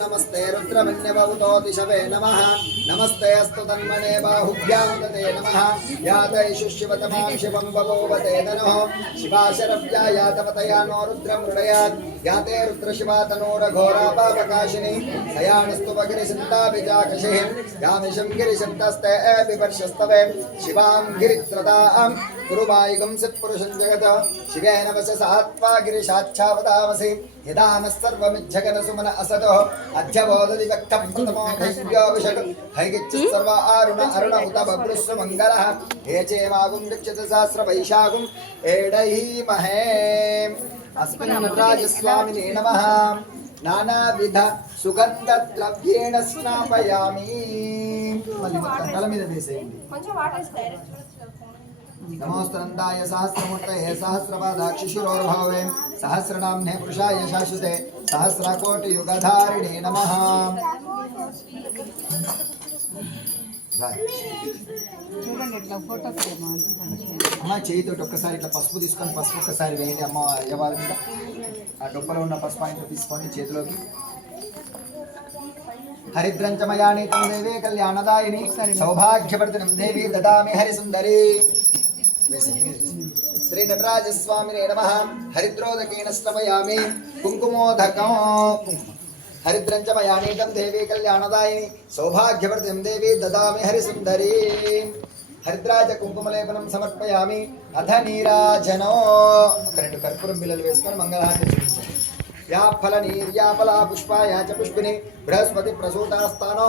नमस्ते रुद्रमन्यवतो दिशवे नमः नमस्ते अस्तु तन्मने बाहुभ्यां तते नमः यातैषु शिवतमां शिवं बभूवते नमः शिवाशरव्या यातवतया नो रुद्रं मृडयात् याते रुद्रशिवा तनोरघोरापापकाशिनी हयानस्तु वगिरिशन्ताभिजाकशिः यामिषं गिरिशन्तस्ते विवर्षस्तवे शिवां गिरित्रदां कुरुमायिगं सत्पुरुषं जगत शिवेन वशसात्वा गिरिशाच्छावतामसि यदा नः सर्वमिज्जगनसुमन असतो अध्यबोधति व्यक्तं प्रथमो धैर्योऽभिषक् हैगिच्छ सर्व आरुण अरुण उत बभ्रुस्व मङ्गलः हे चेमागुं दीक्षित सहस्रवैशाखुं एडैमहे अस्मिन् नटराजस्वामिने नमः नानाविध सुगन्धद्रव्येण स्नापयामि तल మీద వేసేయండి కొంచెం వాటర్ డైరెక్ట్ नमोस्तनन्दाय सहस्रमूर्तये सहस्रपादाक्षिशिरोर्भवे सहस्रनाम्ने पुरुषाय शाश्वते सहस्रकोटियुगधारिणे नमः చూడండి ఇట్లా ఫోటో అమ్మ చేయితోటి ఒక్కసారి ఇట్లా పసుపు తీసుకొని పసుపు ఒక్కసారి వేయండి అమ్మ అయ్యవారి మీద ఆ డొప్పలో ఉన్న పసుపు ఆయన తీసుకోండి చేతిలోకి హరిద్రంచమయానీతం దేవే కళ్యాణదాయిని సౌభాగ్యవర్ధనం దేవి దదామి హరిసుందరి श्री नटराज स्वामी नमः हरिद्रोदकेन स्नपयामि कुंकुमोदकं हरिद्रंचमयानीतं देवी कल्याणदायिनी सौभाग्यवर्धिं देवी ददामि हरिसुंदरी हरिद्राज कुंकुमलेपनं समर्पयामि अथ नीराजनो రెండు కర్పూరం బిళ్ళలు వేసుకొని మంగళహారతి చూపించండి या फल नीर्या फला पुष्पाया च पुष्पिनी बृहस्पति प्रसूता स्थानो